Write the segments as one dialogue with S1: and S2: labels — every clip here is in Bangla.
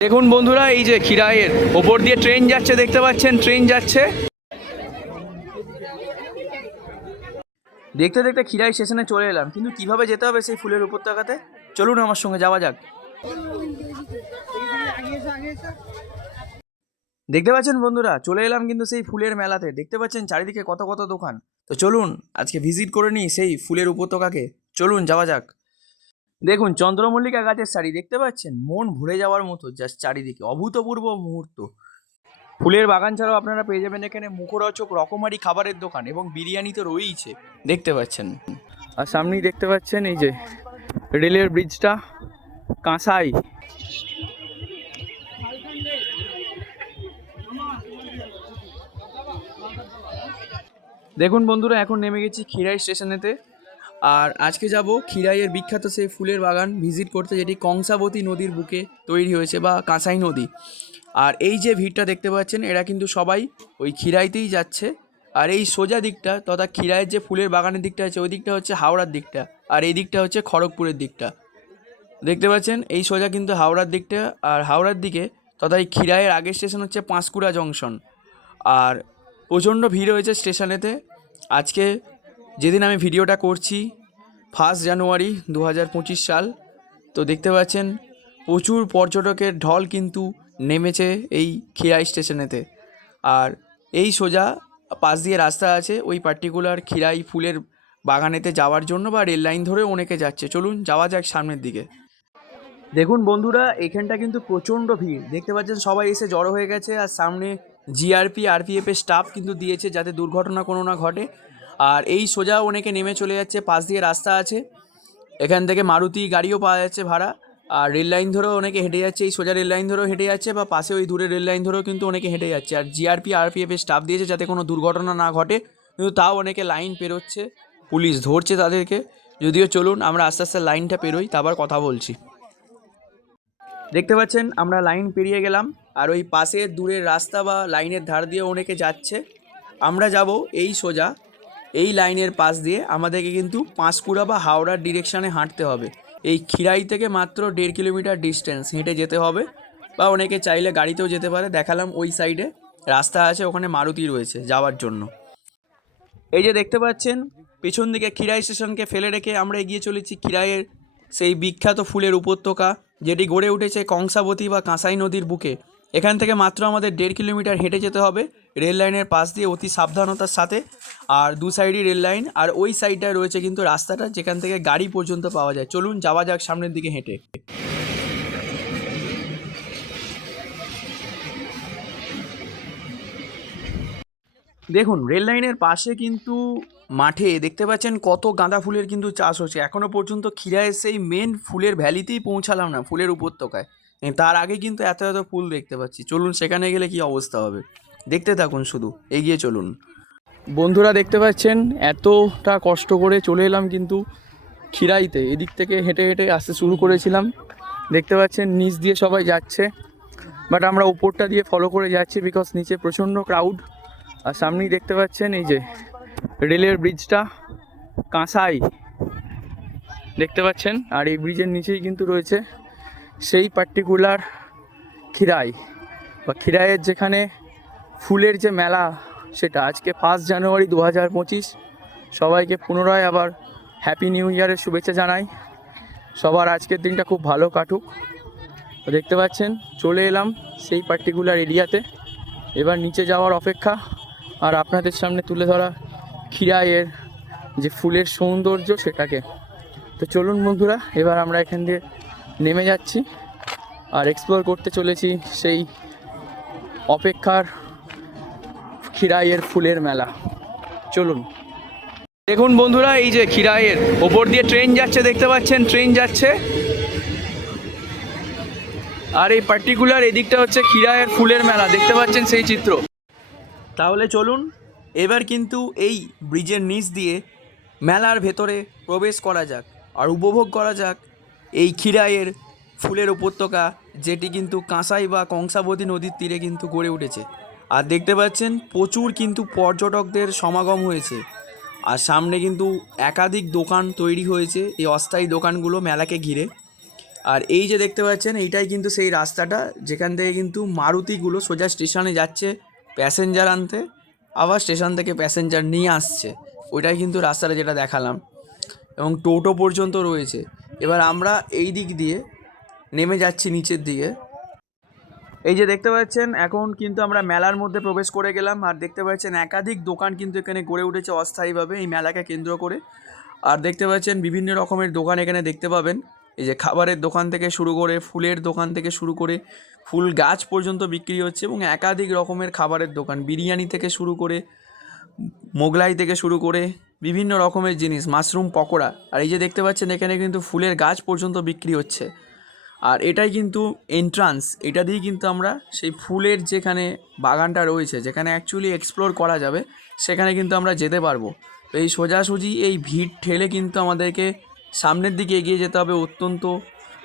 S1: দেখুন বন্ধুরা, এই যে খিরাইয়ের ওপর দিয়ে ট্রেন যাচ্ছে, দেখতে পাচ্ছেন? ট্রেন যাচ্ছে। দেখতে দেখতে খিরাই স্টেশনে চলে এলাম, কিন্তু কীভাবে যেতে হবে সেই ফুলের উপত্যকাতে? চলুন আমার সঙ্গে, যাওয়া যাক। দেখতে পাচ্ছেন বন্ধুরা, চলে এলাম কিন্তু সেই ফুলের মেলাতে। দেখতে পাচ্ছেন চারিদিকে কত কত দোকান। তো চলুন, আজকে ভিজিট করে নিই সেই ফুলের উপত্যকাকে। চলুন, যাওয়া যাক। দেখুন, চন্দ্রমল্লিকা গাছের শাড়ি দেখতে পাচ্ছেন? মন ভরে যাওয়ার মতো জাস্ট চারিদিকে, অভূতপূর্ব মুহূর্ত। ফুলের বাগান ছাড়াও আপনারা পেয়ে যাবেন এখানে মুখরোচক রকমারি খাবারের দোকান এবং বিরিয়ানি তো রয়েইছে, দেখতে পাচ্ছেন। আর সামনেই দেখতে পাচ্ছেন এই যে রেলের ব্রিজটা, কাঁসাই। দেখুন বন্ধুরা, এখন নেমে গেছি খিরাই স্টেশনেতে। আর আজকে যাব খিরাইয়ের বিখ্যাত সেই ফুলের বাগান ভিজিট করতে যেটি কংসাবতী নদীর বুকে তৈরি হয়েছে বা কাঁসাই নদী। আর এই যে ভিড়টা দেখতে পাচ্ছেন, এরা কিন্তু সবাই ওই খিরাইতেই যাচ্ছে। আর এই সোজা দিকটা তথা খিরাইয়ের যে ফুলের বাগানের দিকটা আছে, ওই দিকটা হচ্ছে হাওড়ার দিকটা। আর এই দিকটা হচ্ছে খড়গপুরের দিকটা। দেখতে পাচ্ছেন, এই সোজা কিন্তু হাওড়ার দিকটা। আর হাওড়ার দিকে তথা এই খিরাইয়ের আগের স্টেশন হচ্ছে পাঁশকুড়া জংশন। আর প্রচণ্ড ভিড় হয়েছে স্টেশনেতে। আজকে যেদিন আমি ভিডিওটা করছি ফার্স্ট জানুয়ারি দু হাজার পঁচিশ সাল, তো দেখতে পাচ্ছেন প্রচুর পর্যটকের ঢল কিন্তু নেমেছে এই খিরাই স্টেশনেতে। আর এই সোজা পাশ দিয়ে রাস্তা আছে, ওই পার্টিকুলার খিরাই ফুলের বাগানেতে যাওয়ার জন্য বা রেল লাইন ধরে অনেকে যাচ্ছে। চলুন, যাওয়া যাক সামনের দিকে। দেখুন বন্ধুরা, এখানটা কিন্তু প্রচণ্ড ভিড়। দেখতে পাচ্ছেন, সবাই এসে জড়ো হয়ে গেছে, আর সামনে জিআরপি আরপিএফ এর স্টাফ কিন্তু দিয়েছে যাতে দুর্ঘটনা কোনো না ঘটে। আর এই সোজা অনেকে নেমে চলে যাচ্ছে, পাশ দিয়ে রাস্তা আছে। এখান থেকে মারুতি গাড়িও পাওয়া যাচ্ছে ভাড়া। আর রেল লাইন ধরেও অনেকে হেঁটে যাচ্ছে, এই সোজা রেল লাইন ধরেও হেঁটে যাচ্ছে বা পাশে ওই দূরে রেল লাইন ধরেও কিন্তু অনেকে হেঁটে যাচ্ছে। আর জিআরপি আরপিএফ স্টাফ দিয়েছে যাতে কোনো দুর্ঘটনা না ঘটে, কিন্তু তাও অনেকে লাইন পেরোচ্ছে। পুলিশ ধরছে তাদেরকে। যদিও চলুন, আমরা আস্তে আস্তে লাইনটা পেরোই, তারপর কথা বলছি। দেখতে পাচ্ছেন, আমরা লাইন পেরিয়ে গেলাম। আর ওই পাশে দূরের রাস্তা বা লাইনের ধার দিয়ে অনেকে যাচ্ছে। আমরা যাব এই সোজা এই লাইনের পাশ দিয়ে আমাদেরকে কিন্তু পাঁশকুড়া বা হাওড়ার ডিরেকশানে হাঁটতে হবে। এই খিরাই থেকে মাত্র দেড় কিলোমিটার ডিস্টেন্স হেঁটে যেতে হবে বা অনেকে চাইলে গাড়িতেও যেতে পারে। দেখালাম ওই সাইডে রাস্তা আছে, ওখানে মারুতি রয়েছে যাওয়ার জন্য। এই যে দেখতে পাচ্ছেন, পেছন দিকে খিরাই স্টেশনকে ফেলে রেখে আমরা এগিয়ে চলেছি খিরাইয়ের সেই বিখ্যাত ফুলের উপত্যকা, যেটি গড়ে উঠেছে কংসাবতী বা কাঁসাই নদীর বুকে। এখান থেকে মাত্র আমাদের দেড় কিলোমিটার হেঁটে যেতে হবে। রেল লাইনের পাশ দিয়ে অতি সাবধানতার সাথে, আর দু সাইডই রেল লাইন, আর ওই সাইডটায় রয়েছে কিন্তু রাস্তাটা যেখান থেকে গাড়ি পর্যন্ত পাওয়া যায়। চলুন যাওয়া যাক সামনের দিকে হেঁটে। দেখুন, রেল লাইনের পাশে কিন্তু মাঠে দেখতে পাচ্ছেন কত গাঁদা ফুলের কিন্তু চাষ হচ্ছে। এখনও পর্যন্ত খিরায় সেই মেন ফুলের ভ্যালিতেই পৌঁছালাম না, ফুলের উপত্যকায়। তার আগে কিন্তু এত এত ফুল দেখতে পাচ্ছি। চলুন সেখানে গেলে কি অবস্থা হবে? দেখতে থাকুন শুধু, এগিয়ে চলুন। বন্ধুরা দেখতে পাচ্ছেন, এতটা কষ্ট করে চলে এলাম কিন্তু খিরাইতে। এদিক থেকে হেঁটে হেঁটে আসতে শুরু করেছিলাম। দেখতে পাচ্ছেন, নিচ দিয়ে সবাই যাচ্ছে। বাট আমরা উপরটা দিয়ে ফলো করে যাচ্ছি বিকজ নিচে প্রচণ্ড ক্রাউড আর সামনেই দেখতে পাচ্ছেন, এই যে রেলের ব্রিজটা কাঁসাই। দেখতে পাচ্ছেন, আর এই ব্রিজের নিচেই কিন্তু রয়েছে সেই পার্টিকুলার খিরাই। বা খিরাইয়ের যেখানে ফুলের যে মেলা সেটা, আজকে ফার্স্ট জানুয়ারি দু হাজার পঁচিশ। সবাইকে পুনরায় আবার হ্যাপি নিউ ইয়ারের শুভেচ্ছা জানাই। সবার আজকের দিনটা খুব ভালো কাটুক। দেখতে পাচ্ছেন, চলে এলাম সেই পার্টিকুলার এরিয়াতে এবার নিচে যাওয়ার অপেক্ষা, আর আপনাদের সামনে তুলে ধরা খিরাইয়ের যে ফুলের সৌন্দর্য সেটাকে। তো চলুন বন্ধুরা, এবার আমরা এখান দিয়ে নেমে যাচ্ছি, আর এক্সপ্লোর করতে চলেছি সেই অপেক্ষার খিরাইয়ের ফুলের মেলা। চলুন। দেখুন বন্ধুরা এই যে খিরাইয়ের ওপর দিয়ে ট্রেন যাচ্ছে দেখতে পাচ্ছেন? ট্রেন যাচ্ছে। আর এই পার্টিকুলার এদিকটা হচ্ছে খিরাইয়ের ফুলের মেলা দেখতে পাচ্ছেন সেই চিত্র। তাহলে চলুন এবার কিন্তু এই ব্রিজের নিচ দিয়ে মেলার ভেতরে প্রবেশ করা যাক আর উপভোগ করা যাক এই খিরাইয়ের ফুলের উপত্যকা যেটি কিন্তু কাঁসাই বা কংসাবতী নদীর তীরে কিন্তু গড়ে উঠেছে। আর দেখতে পাচ্ছেন প্রচুর কিন্তু পর্যটকদের সমাগম হয়েছে। আর সামনে কিন্তু একাধিক দোকান তৈরি হয়েছে এই অস্থায়ী দোকানগুলো মেলাকে ঘিরে। আর এই যে দেখতে পাচ্ছেন, এইটাই কিন্তু সেই রাস্তাটা যেখান থেকে কিন্তু মারুতিগুলো সোজা স্টেশনে যাচ্ছে প্যাসেঞ্জার আনতে, আবার স্টেশন থেকে প্যাসেঞ্জার নিয়ে আসছে। ওইটাই কিন্তু রাস্তাটা যেটা দেখালাম। এবং টোটো পর্যন্ত রয়েছে। এবার আমরা এই দিক দিয়ে নেমে যাচ্ছি নিচের দিকে। এই যে দেখতে পাচ্ছেন, এখন কিন্তু আমরা মেলার মধ্যে প্রবেশ করে গেলাম। আর দেখতে পাচ্ছেন, একাধিক দোকান কিন্তু এখানে গড়ে উঠেছে অস্থায়ীভাবে এই মেলাকে কেন্দ্র করে। আর দেখতে পাচ্ছেন, বিভিন্ন রকমের দোকান এখানে দেখতে পাবেন। এই যে খাবারের দোকান থেকে শুরু করে, ফুলের দোকান থেকে শুরু করে, ফুল গাছ পর্যন্ত বিক্রি হচ্ছে এবং একাধিক রকমের খাবারের দোকান। বিরিয়ানি থেকে শুরু করে, মোগলাই থেকে শুরু করে, বিভিন্ন রকমের জিনিস, মাশরুম, পকোড়া। আর এই যে দেখতে পাচ্ছেন, এখানে কিন্তু ফুলের গাছ পর্যন্ত বিক্রি হচ্ছে। আর এটাই কিন্তু এন্ট্রান্স এটা দিয়েই কিন্তু আমরা সেই ফুলের যেখানে বাগানটা রয়েছে, যেখানে অ্যাকচুয়ালি এক্সপ্লোর করা যাবে, সেখানে কিন্তু আমরা যেতে পারব। তো এই সোজাসুজি এই ভিড় ঠেলে কিন্তু আমাদেরকে সামনের দিকে এগিয়ে যেতে হবে অত্যন্ত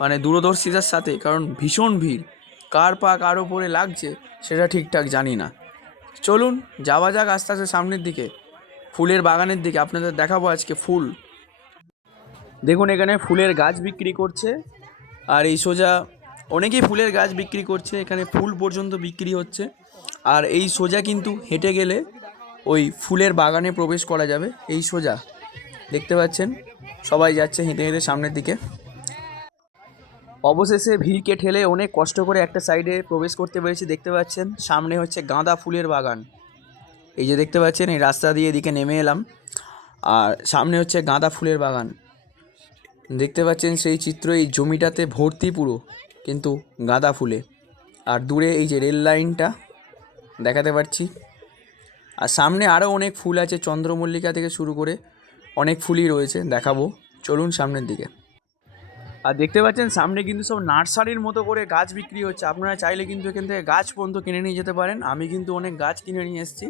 S1: মানে দূরদর্শিতার সাথে, কারণ ভীষণ ভিড়। কার পা কার ওপরে লাগছে, সেটা ঠিকঠাক জানি না। চলুন, যাওয়া যাক আস্তে আস্তে সামনের দিকে, ফুলের বাগানের দিকে। আপনাদের দেখাবো আজকে ফুল। দেখুন, এখানে ফুলের গাছ বিক্রি করছে। আর এই সোজা অনেকেই ফুলের গাছ বিক্রি করছে, এখানে ফুল পর্যন্ত বিক্রি হচ্ছে। আর এই সোজা কিন্তু হেঁটে গেলে ওই ফুলের বাগানে প্রবেশ করা যাবে। এই সোজা, দেখতে পাচ্ছেন? সবাই যাচ্ছে হেঁটে হেঁটে সামনের দিকে। অবশেষে ভিড়কে ঠেলে অনেক কষ্ট করে একটা সাইডে প্রবেশ করতে পেরেছি, দেখতে পাচ্ছেন? সামনে হচ্ছে গাঁদা ফুলের বাগান। এই যে দেখতে পাচ্ছেন, এই রাস্তা দিয়ে এদিকে নেমে এলাম। আর সামনে হচ্ছে গাঁদা ফুলের বাগান। দেখতে পাচ্ছেন সেই চিত্র, এই জমিটাতে ভর্তি পুরো, কিন্তু গাঁদা ফুলে। আর দূরে এই যে রেল লাইনটা, দেখাতে পারছি। আর সামনে আরও অনেক ফুল আছে চন্দ্রমল্লিকা থেকে শুরু করে, অনেক ফুলই রয়েছে, দেখাবো। চলুন সামনের দিকে। আর দেখতে পাচ্ছেন সামনে কিন্তু সব নার্সারির মতো করে গাছ বিক্রি হচ্ছে। আপনারা চাইলে কিন্তু এখান থেকে গাছ পর্যন্ত কিনে নিয়ে যেতে পারেন। আমি কিন্তু অনেক গাছ কিনে নিয়ে এসেছি।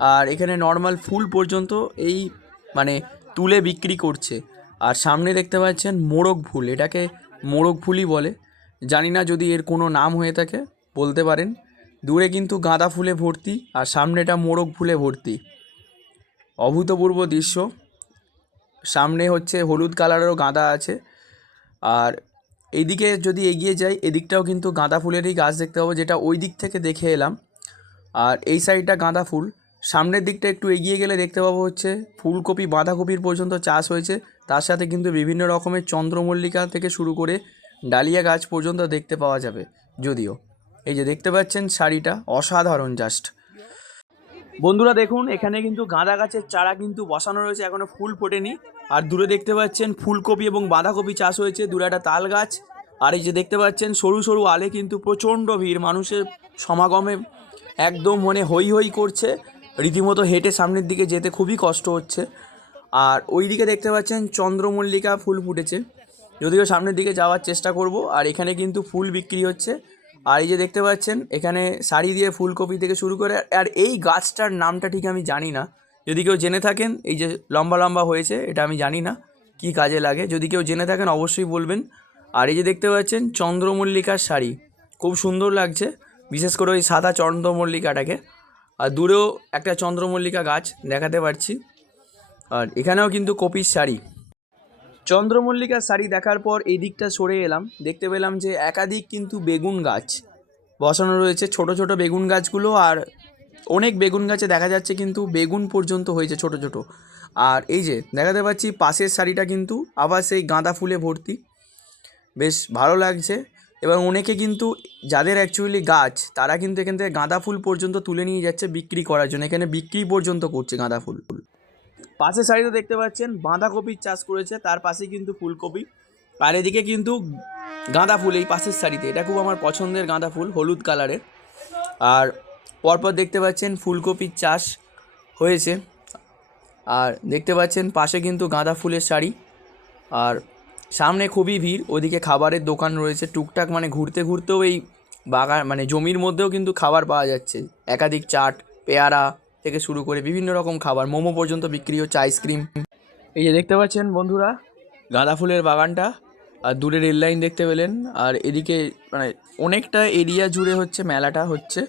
S1: আর এখানে নর্মাল ফুল পর্যন্ত এই মানে তুলে বিক্রি করছে। আর সামনে দেখতে পাচ্ছেন মোরগ ফুল, এটাকে মোরগ ফুলই বলে। জানি না যদি এর কোনো নাম হয়ে থাকে, বলতে পারেন। দূরে কিন্তু গাঁদা ফুলে ভর্তি আর সামনেটা মোরগ ফুলে ভর্তি। অভূতপূর্ব দৃশ্য। সামনে হচ্ছে হলুদ কালারেরও গাঁদা আছে। আর এইদিকে যদি এগিয়ে যাই, এদিকটাও কিন্তু গাঁদা ফুলেরই গাছ দেখতে পাবো, যেটা ওই দিক থেকে দেখে এলাম। আর এই সাইডটা গাঁদা ফুল। সামনের দিকটা একটু এগিয়ে গেলে দেখতে পাবো হচ্ছে ফুলকপি, বাঁধাকপির পর্যন্ত চাষ হয়েছে। তার সাথে কিন্তু বিভিন্ন রকমের চন্দ্রমল্লিকা থেকে শুরু করে ডালিয়া গাছ পর্যন্ত দেখতে পাওয়া যাবে, যদিও। এই যে দেখতে পাচ্ছেন শাড়িটা, অসাধারণ জাস্ট বন্ধুরা দেখুন, এখানে কিন্তু গাঁদা গাছের চারা কিন্তু বসানো রয়েছে এখনও ফুল ফোটেনি। আর দূরে দেখতে পাচ্ছেন ফুলকপি এবং বাঁধাকপি চাষ হয়েছে, দূরে একটা তাল গাছ। আর এই যে দেখতে পাচ্ছেন সরু সরু আলে কিন্তু প্রচণ্ড ভিড়, মানুষের সমাগমে একদম মনে হই হই করছে। রীতিমতো হেঁটে সামনের দিকে যেতে খুবই কষ্ট হচ্ছে। আর ওই দিকে দেখতে পাচ্ছেন চন্দ্রমল্লিকা ফুল ফুটেছে। যদিও সামনের দিকে যাওয়ার চেষ্টা করব, আর এখানে কিন্তু ফুল বিক্রি হচ্ছে। আর এই যে দেখতে পাচ্ছেন, এখানে শাড়ি দিয়ে ফুলকপি থেকে শুরু করে, আর এই গাছটার নামটা ঠিক আমি জানি না। যদি কেউ জেনে থাকেন, এই যে লম্বা লম্বা হয়েছে, এটা আমি জানি না কি কাজে লাগে। যদি কেউ জেনে থাকেন, অবশ্যই বলবেন। আর এই যে দেখতে পাচ্ছেন, চন্দ্রমল্লিকার শাড়ি, খুব সুন্দর লাগছে, বিশেষ করে ওই সাদা চন্দ্রমল্লিকাটাকে। আর দূরেও একটা চন্দ্রমল্লিকা গাছ দেখাতে পারছি। আর এখানেও কিন্তু কপির শাড়ি। চন্দ্রমল্লিকার শাড়ি দেখার পর এই দিকটা সরে এলাম। দেখতে পেলাম যে একাধিক কিন্তু বেগুন গাছ বসানো রয়েছে, ছোট ছোট বেগুন গাছগুলো আর অনেক বেগুন গাছে দেখা যাচ্ছে কিন্তু বেগুন পর্যন্ত হয়েছে ছোট ছোট। আর এই যে দেখাতে পাচ্ছি পাশের শাড়িটা কিন্তু আবার সেই গাঁদা ফুলে ভর্তি। বেশ ভালো লাগছে। এবং অনেকে কিন্তু যাদের অ্যাকচুয়ালি গাছ, তারা কিন্তু এখান থেকে গাঁদা ফুল পর্যন্ত তুলে নিয়ে যাচ্ছে বিক্রি করার জন্য। এখানে বিক্রি পর্যন্ত করছে গাঁদা ফুল। পাশের সাইডে দেখতে পাচ্ছেন বাঁধাকপির চাষ করেছে, তার পাশে কিন্তু ফুলকপি। আর এদিকে কিন্তু গাঁদা ফুল, এই পাশের শাড়িতে, এটা খুব আমার পছন্দের গাঁদা ফুল, হলুদ কালারের। আর পরপর দেখতে পাচ্ছেন ফুলকপির চাষ হয়েছে। আর দেখতে পাচ্ছেন পাশে কিন্তু গাঁদা ফুলের শাড়ি। আর সামনে খুবই ভিড়, ওদিকে খাবারের দোকান রয়েছে, টুকটাক মানে ঘুরতে ঘুরতেও এই বাগান মানে জমির মধ্যেও কিন্তু খাবার পাওয়া যাচ্ছে। একাধিক চাট, পেয়ারা থেকে শুরু করে বিভিন্ন রকম খাবার। মোমো পর্যন্ত বিক্রি হচ্ছে আইসক্রিম। এই যে দেখতে পাচ্ছেন বন্ধুরা, গাঁদা ফুলের বাগানটা, আর দূরে রেল লাইন দেখতে পেলেন, আর এদিকে মানে অনেকটা এরিয়া জুড়ে হচ্ছে মেলাটা হচ্ছে,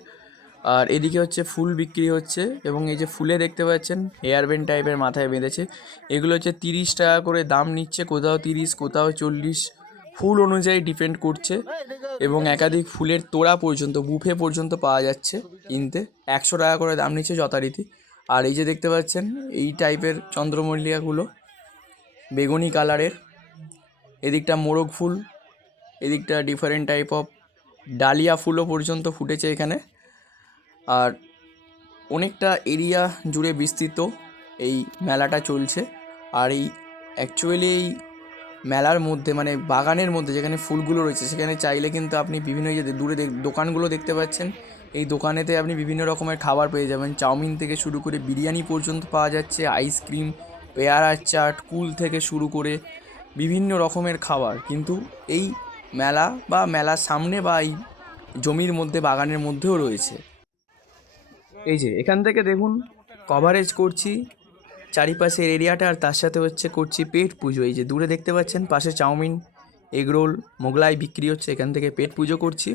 S1: আর এদিকে হচ্ছে ফুল বিক্রি হচ্ছে, এবং এই যে ফুলে দেখতে পাচ্ছেন, হেয়ার ব্যান্ড টাইপের মাথায় বেঁধেছে। এগুলো হচ্ছে তিরিশ টাকা করে দাম নিচ্ছে, কোথাও তিরিশ, কোথাও চল্লিশ। ফুল অনুযায়ী ডিপেন্ড করছে এবং একাধিক ফুলের তোড়া পর্যন্ত, বুফে পর্যন্ত পাওয়া যাচ্ছে কিনতে। একশো টাকা করে দাম নিচ্ছে যথারীতি। আর এই যে দেখতে পাচ্ছেন, এই টাইপের চন্দ্রমল্লিকাগুলো বেগুনি কালারের। এদিকটা মোরগ ফুল, এদিকটা ডিফারেন্ট টাইপ অফ ডালিয়া ফুলও পর্যন্ত ফুটেছে এখানে। আর অনেকটা এরিয়া জুড়ে বিস্তৃত এই মেলাটা চলছে। আর এই অ্যাকচুয়ালি এই মেলার মধ্যে মানে বাগানের মধ্যে যেখানে ফুলগুলো রয়েছে, সেখানে চাইলে কিন্তু আপনি বিভিন্ন যে দূরে দোকানগুলো দেখতে পাচ্ছেন। এই দোকানেতে আপনি বিভিন্ন রকমের খাবার পেয়ে যাবেন। চাউমিন থেকে শুরু করে বিরিয়ানি পর্যন্ত পাওয়া যাচ্ছে, আইসক্রিম পেয়ারার চাট, কুল থেকে শুরু করে বিভিন্ন রকমের খাবার। কিন্তু এই মেলা বা মেলার সামনে বা এই জমির মধ্যে, বাগানের মধ্যেও রয়েছে। এই যে, এখান থেকে দেখুন কভারেজ করছি। চারিপাশের এরিয়াটা আর তার সাথে হচ্ছে করছি পেট পুজো। এই যে দূরে দেখতে পাচ্ছেন, পাশে চাউমিন এগরোল মোগলাই বিক্রি হচ্ছে, এখান থেকে পেট পুজো করছি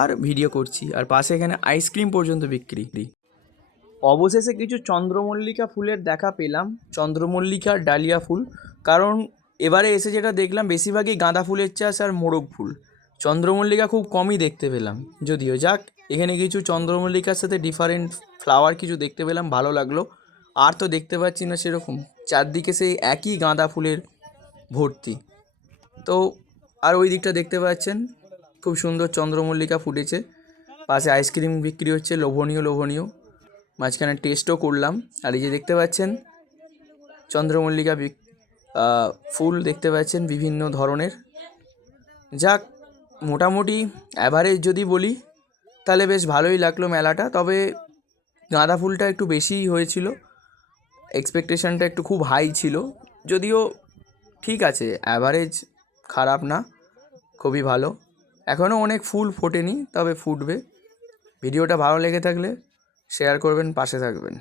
S1: আর ভিডিও করছি। আর পাশে এখানে আইসক্রিম পর্যন্ত বিক্রি। অবশেষে কিছু চন্দ্রমল্লিকা ফুলের দেখা পেলাম, চন্দ্রমল্লিকা ডালিয়া ফুল। কারণ এবারে এসে যেটা দেখলাম, বেশিরভাগই গাঁদা ফুলের চাষ আর মোরগ ফুল। চন্দ্রমল্লিকা খুব কমই দেখতে পেলাম। যদিও যাক, এখানে কিছু চন্দ্রমল্লিকার সাথে ডিফারেন্ট ফ্লাওয়ার কিছু দেখতে পেলাম, ভালো লাগল। আর তো দেখতে পাচ্ছি না সেরকম। চারদিকে সেই একই গাঁদা ফুলের ভর্তি। তো আর ওই দিকটা দেখতে পাচ্ছেন, খুব সুন্দর চন্দ্রমল্লিকা ফুটেছে। পাশে আইসক্রিম বিক্রি হচ্ছে, লোভনীয় লোভনীয়। মাঝখানে টেস্টও করলাম। আর এই যে দেখতে পাচ্ছেন, চন্দ্রমল্লিকা ফুল দেখতে পাচ্ছেন বিভিন্ন ধরনের। যাক, মোটামুটি অ্যাভারেজ যদি বলি, তাহলে বেশ ভালোই লাগল মেলাটা। তবে গাঁদা ফুলটা একটু বেশিই হয়েছিল। এক্সপেকটেশনটা একটু খুব হাই ছিল। যদিও ঠিক আছে অ্যাভারেজ খারাপ না, খুবই ভালো। এখনও অনেক ফুল ফোটেনি, তবে ফুটবে। ভিডিওটা ভালো লেগে থাকলে শেয়ার করবেন, পাশে থাকবেন।